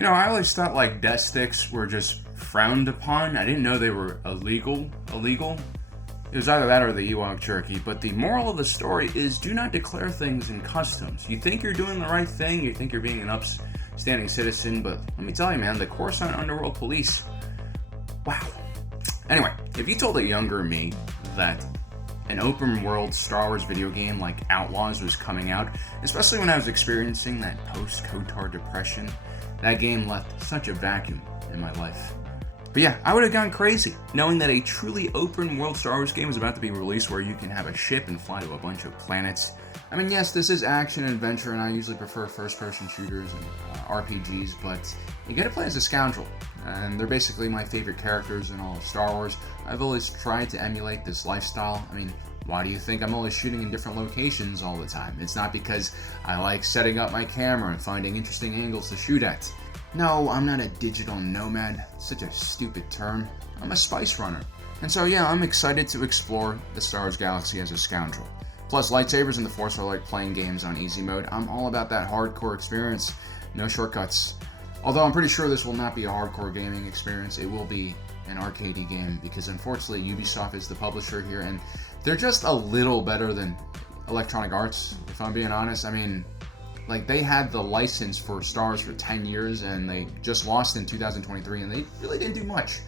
You know, I always thought like death sticks were just frowned upon. I didn't know they were illegal. It was either that or the Ewok jerky, but the moral of the story is do not declare things in customs. You think you're doing the right thing, you think you're being an upstanding citizen, but let me tell you, man, the Coruscant Underworld Police, wow. Anyway, if you told a younger me that an open world Star Wars video game like Outlaws was coming out, especially when I was experiencing that post-KOTOR depression, that game left such a vacuum in my life. But yeah, I would have gone crazy knowing that a truly open world Star Wars game is about to be released where you can have a ship and fly to a bunch of planets. I mean, yes, this is action and adventure, and I usually prefer first-person shooters and RPGs, but you get to play as a scoundrel, and they're basically my favorite characters in all of Star Wars. I've always tried to emulate this lifestyle. I mean, why do you think I'm always shooting in different locations all the time? It's not because I like setting up my camera and finding interesting angles to shoot at. No, I'm not a digital nomad. Such a stupid term. I'm a spice runner. And so yeah, I'm excited to explore the Star Wars galaxy as a scoundrel. Plus, lightsabers and the Force are like playing games on easy mode. I'm all about that hardcore experience. No shortcuts. Although I'm pretty sure this will not be a hardcore gaming experience. It will be an arcadey game because unfortunately Ubisoft is the publisher here and they're just a little better than Electronic Arts, if I'm being honest. I mean, like, they had the license for Star Wars for 10 years, and they just lost in 2023, and they really didn't do much.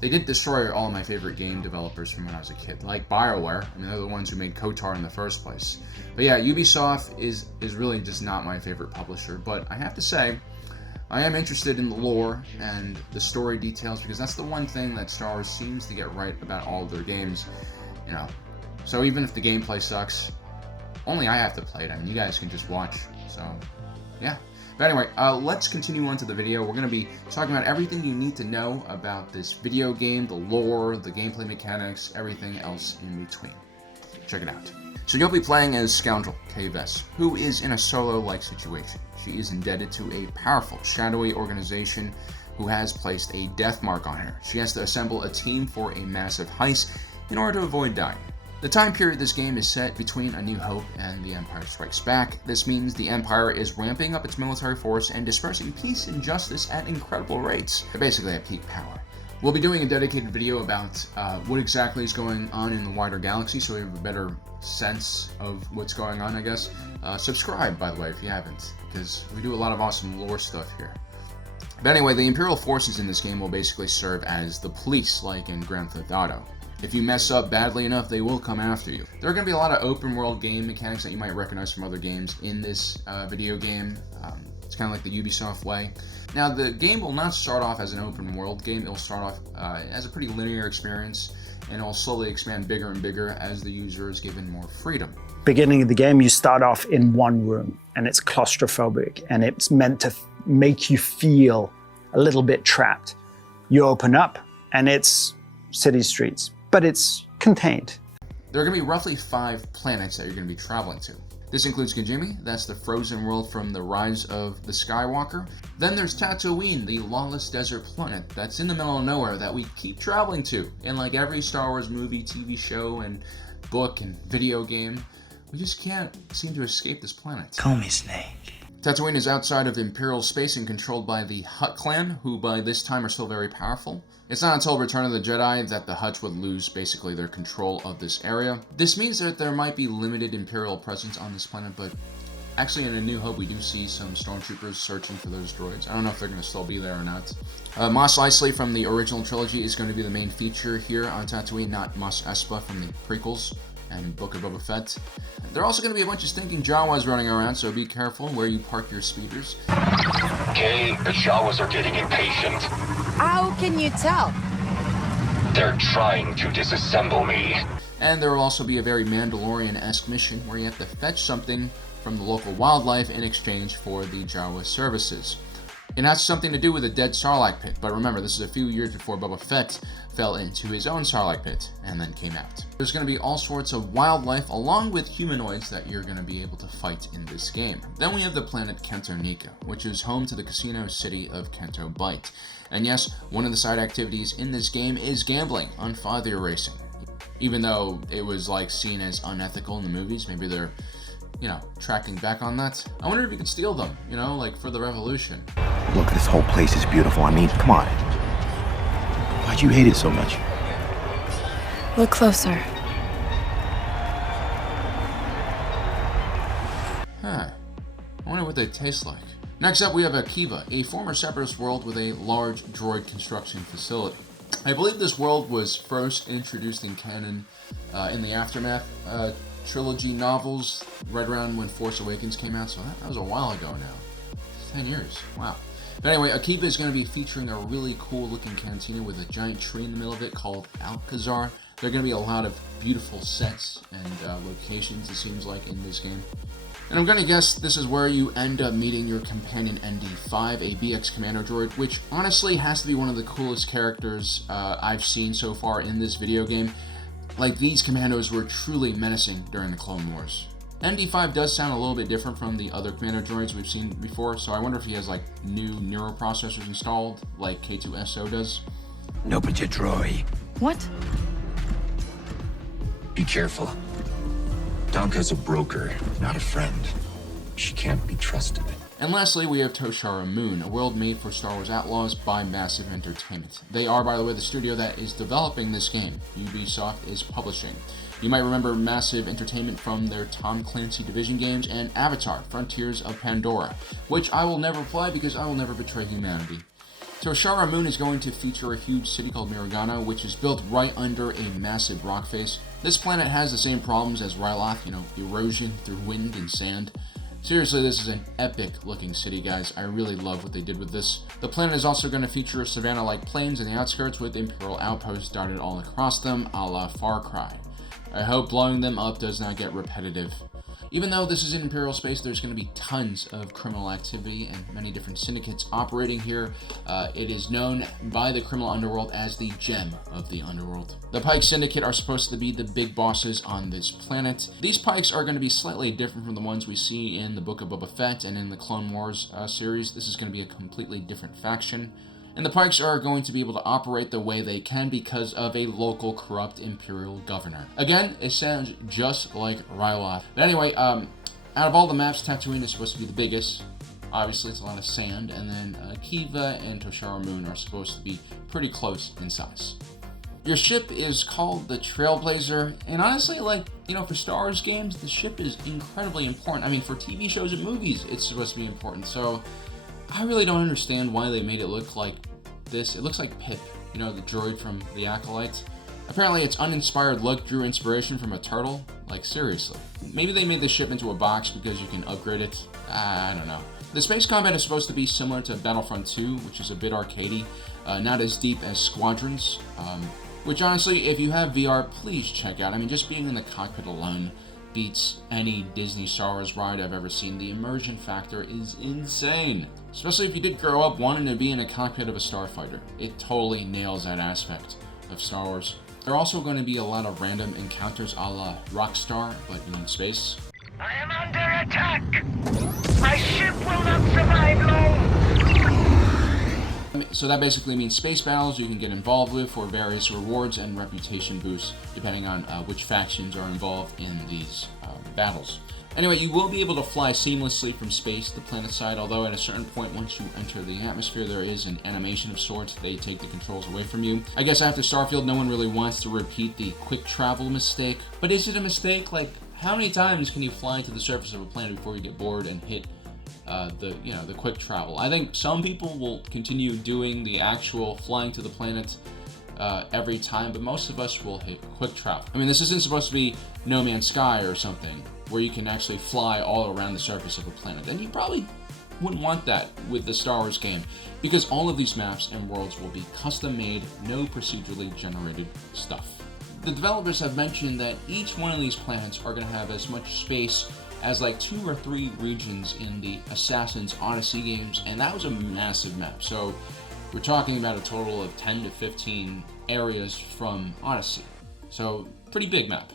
They did destroy all of my favorite game developers from when I was a kid, like BioWare. I mean, they're the ones who made KOTOR in the first place. But yeah, Ubisoft is really just not my favorite publisher, but I have to say, I am interested in the lore and the story details, because that's the one thing that Star Wars seems to get right about all of their games, you know. So even if the gameplay sucks, only I have to play it. I mean, you guys can just watch. So, yeah. But anyway, let's continue on to the video. We're going to be talking about everything you need to know about this video game, the lore, the gameplay mechanics, everything else in between. Check it out. So you'll be playing as Scoundrel Kay Vess, who is in a solo-like situation. She is indebted to a powerful, shadowy organization who has placed a death mark on her. She has to assemble a team for a massive heist in order to avoid dying. The time period this game is set between A New Hope and The Empire Strikes Back. This means the Empire is ramping up its military force and dispersing peace and justice at incredible rates. They're basically at peak power. We'll be doing a dedicated video about what exactly is going on in the wider galaxy, so we have a better sense of what's going on, I guess. Subscribe, by the way, if you haven't, because we do a lot of awesome lore stuff here. But anyway, the Imperial forces in this game will basically serve as the police, like in Grand Theft Auto. If you mess up badly enough, they will come after you. There are going to be a lot of open world game mechanics that you might recognize from other games in this video game. It's kind of like the Ubisoft way. Now, the game will not start off as an open world game. It will start off as a pretty linear experience, and it will slowly expand bigger and bigger as the user is given more freedom. Beginning of the game, you start off in one room, and it's claustrophobic, and it's meant to make you feel a little bit trapped. You open up, and it's city streets, but it's contained. There are going to be roughly 5 planets that you're going to be traveling to. This includes Kijimi, that's the frozen world from the Rise of the Skywalker. Then there's Tatooine, the lawless desert planet that's in the middle of nowhere that we keep traveling to. In like every Star Wars movie, TV show, and book and video game, we just can't seem to escape this planet. Call me Snake. Tatooine is outside of Imperial space and controlled by the Hutt clan, who by this time are still very powerful. It's not until Return of the Jedi that the Hutts would lose basically their control of this area. This means that there might be limited Imperial presence on this planet, but actually in A New Hope we do see some stormtroopers searching for those droids. I don't know if they're going to still be there or not. Mos Eisley from the original trilogy is going to be the main feature here on Tatooine, not Mos Espa from the prequels and Book of Boba Fett. There are also going to be a bunch of stinking Jawas running around, so be careful where you park your speeders. Kay, the Jawas are getting impatient. How can you tell? They're trying to disassemble me. And there will also be a very Mandalorian-esque mission where you have to fetch something from the local wildlife in exchange for the Jawa services. It has something to do with a dead Sarlacc pit, but remember, this is a few years before Boba Fett fell into his own Sarlacc pit and then came out. There's going to be all sorts of wildlife along with humanoids that you're going to be able to fight in this game. Then we have the planet Canto Nika, which is home to the casino city of Canto Bight. And yes, one of the side activities in this game is gambling on father racing. Even though it was like seen as unethical in the movies, maybe they're you know, tracking back on that. I wonder if you could steal them, you know, like for the revolution. Look, this whole place is beautiful. I mean, come on. Why'd you hate it so much? Look closer. Huh. I wonder what they taste like. Next up, we have Akiva, a former separatist world with a large droid construction facility. I believe this world was first introduced in canon in the Aftermath trilogy novels, right around when Force Awakens came out, so that was a while ago now. 10 years, wow. But anyway, Akiva is going to be featuring a really cool looking cantina with a giant tree in the middle of it called Alcazar. There are going to be a lot of beautiful sets and locations, it seems like, in this game. And I'm going to guess this is where you end up meeting your companion ND5, a BX Commando droid, which honestly has to be one of the coolest characters I've seen so far in this video game. Like, these commandos were truly menacing during the Clone Wars. ND5 does sound a little bit different from the other commando droids we've seen before, so I wonder if he has like new neural processors installed, like K2SO does. No, but you droid. What? Be careful. Donka's a broker, not a friend. She can't be trusted. And lastly, we have Toshara Moon, a world made for Star Wars Outlaws by Massive Entertainment. They are, by the way, the studio that is developing this game. Ubisoft is publishing. You might remember Massive Entertainment from their Tom Clancy Division games and Avatar, Frontiers of Pandora, which I will never play because I will never betray humanity. Toshara Moon is going to feature a huge city called Miragana, which is built right under a massive rock face. This planet has the same problems as Ryloth, you know, erosion through wind and sand. Seriously, this is an epic looking city, guys. I really love what they did with this. The planet is also going to feature savanna-like plains in the outskirts with Imperial outposts dotted all across them, a la Far Cry. I hope blowing them up does not get repetitive. Even though this is in Imperial space, there's going to be tons of criminal activity and many different syndicates operating here. It is known by the criminal underworld as the Gem of the Underworld. The Pike Syndicate are supposed to be the big bosses on this planet. These Pikes are going to be slightly different from the ones we see in the Book of Boba Fett and in the Clone Wars series. This is going to be a completely different faction. And the Pikes are going to be able to operate the way they can because of a local corrupt Imperial governor. Again, it sounds just like Ryloth. But anyway, out of all the maps, Tatooine is supposed to be the biggest. Obviously, it's a lot of sand. And then Akiva and Toshara Moon are supposed to be pretty close in size. Your ship is called the Trailblazer. And honestly, like, you know, for Star Wars games, the ship is incredibly important. I mean, for TV shows and movies, it's supposed to be important. So I really don't understand why they made it look like this. It looks like Pip, you know, the droid from The Acolyte. Apparently its uninspired look drew inspiration from a turtle. Like, seriously. Maybe they made the ship into a box because you can upgrade it. I don't know. The space combat is supposed to be similar to Battlefront 2, which is a bit arcadey, not as deep as Squadrons, which honestly, if you have VR, please check out. I mean, just being in the cockpit alone beats any Disney Star Wars ride I've ever seen. The immersion factor is insane. Especially if you did grow up wanting to be in a cockpit of a starfighter. It totally nails that aspect of Star Wars. There are also going to be a lot of random encounters a la Rockstar, but in space. I am under attack! My ship will not survive long! So that basically means space battles you can get involved with for various rewards and reputation boosts, depending on which factions are involved in these battles. Anyway, you will be able to fly seamlessly from space to the planet side, although at a certain point, once you enter the atmosphere, there is an animation of sorts. They take the controls away from you. I guess after Starfield, no one really wants to repeat the quick travel mistake. But is it a mistake? Like, how many times can you fly to the surface of a planet before you get bored and hit the quick travel? I think some people will continue doing the actual flying to the planet every time, but most of us will hit quick travel. I mean, this isn't supposed to be No Man's Sky or something, where you can actually fly all around the surface of a planet. And you probably wouldn't want that with the Star Wars game, because all of these maps and worlds will be custom made, no procedurally generated stuff. The developers have mentioned that each one of these planets are going to have as much space as like 2 or 3 regions in the Assassin's Odyssey games, and that was a massive map. So we're talking about a total of 10 to 15 areas from Odyssey. So pretty big map.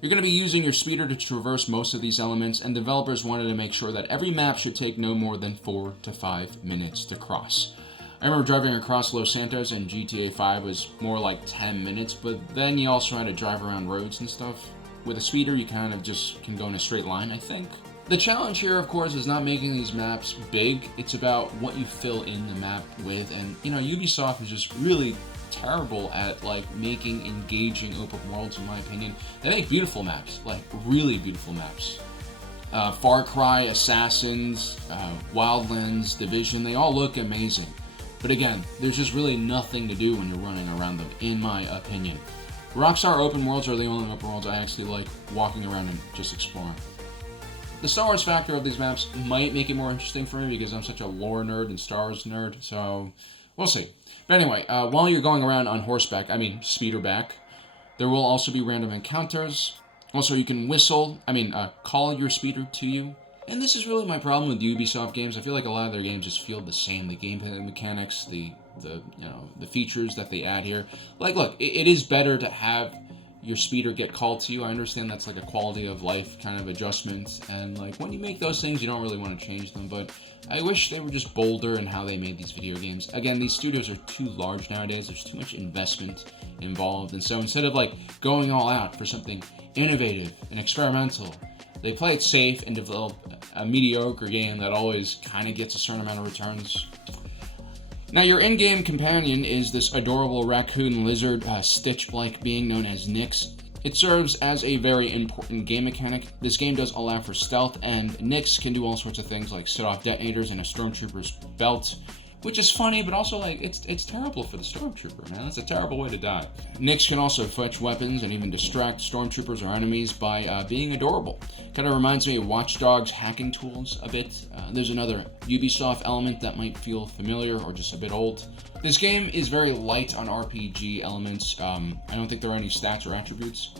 You're going to be using your speeder to traverse most of these elements, and developers wanted to make sure that every map should take no more than 4 to 5 minutes to cross. I remember driving across Los Santos in GTA 5 was more like 10 minutes, but then you also had to drive around roads and stuff. With a speeder, you kind of just can go in a straight line, I think. The challenge here, of course, is not making these maps big. It's about what you fill in the map with. And, you know, Ubisoft is just really terrible at, like, making engaging open worlds, in my opinion. They make beautiful maps, like, really beautiful maps. Far Cry, Assassins, Wildlands, Division, they all look amazing. But again, there's just really nothing to do when you're running around them, in my opinion. Rockstar open worlds are the only open worlds I actually like walking around and just exploring. The Star Wars factor of these maps might make it more interesting for me because I'm such a lore nerd and Star Wars nerd, so we'll see. But anyway, while you're going around on horseback, speederback, there will also be random encounters. Also, you can call your speeder to you. And this is really my problem with Ubisoft games. I feel like a lot of their games just feel the same. The gameplay mechanics, the features that they add here. Like, look, it is better to have your speeder get called to you. I understand that's like a quality of life kind of adjustment, and like when you make those things, you don't really want to change them, but I wish they were just bolder in how they made these video games. Again, these studios are too large nowadays. There's too much investment involved, and so instead of like going all out for something innovative and experimental, they play it safe and develop a mediocre game that always kind of gets a certain amount of returns. Now, your in-game companion is this adorable raccoon lizard Stitch-like being known as Nyx. It serves as a very important game mechanic. This game does allow for stealth, and Nyx can do all sorts of things like set off detonators in a stormtrooper's belt, which is funny, but also like it's terrible for the stormtrooper, man. That's a terrible way to die. Nyx can also fetch weapons and even distract stormtroopers or enemies by being adorable. Kind of reminds me of Watch Dogs hacking tools a bit. There's another Ubisoft element that might feel familiar or just a bit old. This game is very light on RPG elements. I don't think there are any stats or attributes.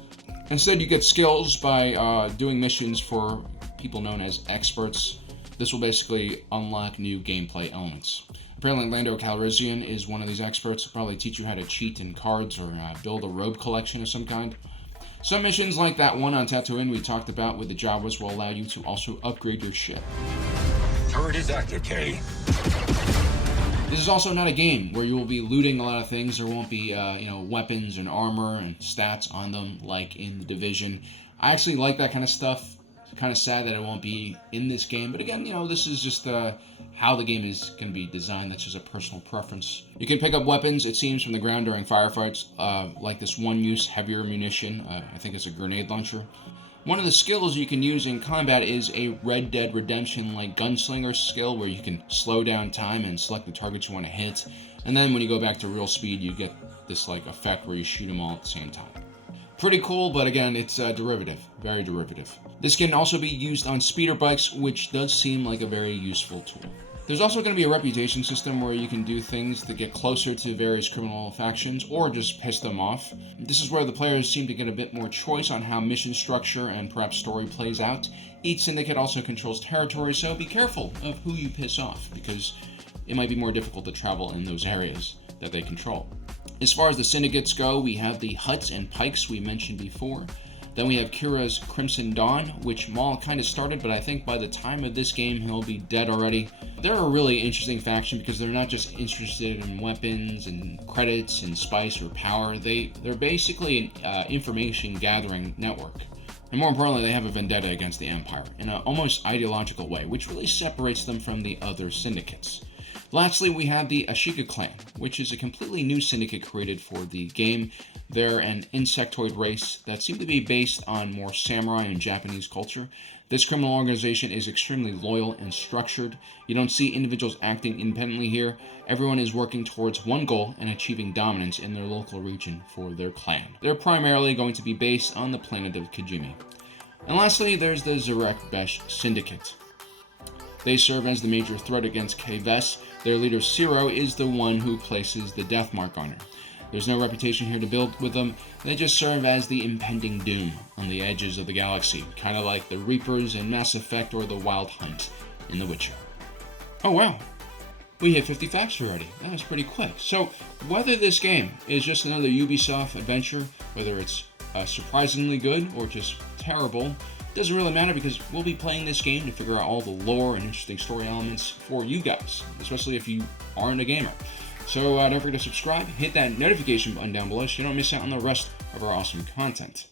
Instead, you get skills by doing missions for people known as experts. This will basically unlock new gameplay elements. Apparently, Lando Calrissian is one of these experts. He'll probably teach you how to cheat in cards or build a robe collection of some kind. Some missions, like that one on Tatooine we talked about with the Jawas, will allow you to also upgrade your ship. Turret is active, K. This is also not a game where you will be looting a lot of things. There won't be, weapons and armor and stats on them like in The Division. I actually like that kind of stuff. It's kind of sad that it won't be in this game. But again, this is just how the game is going to be designed. That's just a personal preference. You can pick up weapons, it seems, from the ground during firefights, like this one-use heavier munition. I think it's a grenade launcher. One of the skills you can use in combat is a Red Dead Redemption-like gunslinger skill where you can slow down time and select the targets you want to hit. And then when you go back to real speed, you get this like effect where you shoot them all at the same time. Pretty cool, but again, it's derivative, very derivative. This can also be used on speeder bikes, which does seem like a very useful tool. There's also going to be a reputation system where you can do things to get closer to various criminal factions or just piss them off. This is where the players seem to get a bit more choice on how mission structure and perhaps story plays out. Each syndicate also controls territory, so be careful of who you piss off, because it might be more difficult to travel in those areas that they control. As far as the syndicates go, we have the Hutts and Pikes we mentioned before. Then we have Kira's Crimson Dawn, which Maul kind of started, but I think by the time of this game, he'll be dead already. They're a really interesting faction because they're not just interested in weapons and credits and spice or power. They're basically an information gathering network. And more importantly, they have a vendetta against the Empire in an almost ideological way, which really separates them from the other syndicates. Lastly, we have the Ashika clan, which is a completely new syndicate created for the game. They're an insectoid race that seem to be based on more samurai and Japanese culture. This criminal organization is extremely loyal and structured. You don't see individuals acting independently here. Everyone is working towards one goal and achieving dominance in their local region for their clan. They're primarily going to be based on the planet of Kijimi. And lastly, there's the Zarek Besh Syndicate. They serve as the major threat against Kves. Their leader, Ciro, is the one who places the death mark on her. There's no reputation here to build with them. They just serve as the impending doom on the edges of the galaxy, kind of like the Reapers in Mass Effect or the Wild Hunt in The Witcher. Oh wow, we hit 50 facts already. That was pretty quick. So whether this game is just another Ubisoft adventure, whether it's surprisingly good or just terrible, doesn't really matter because we'll be playing this game to figure out all the lore and interesting story elements for you guys, especially if you aren't a gamer. So don't forget to subscribe, hit that notification button down below so you don't miss out on the rest of our awesome content.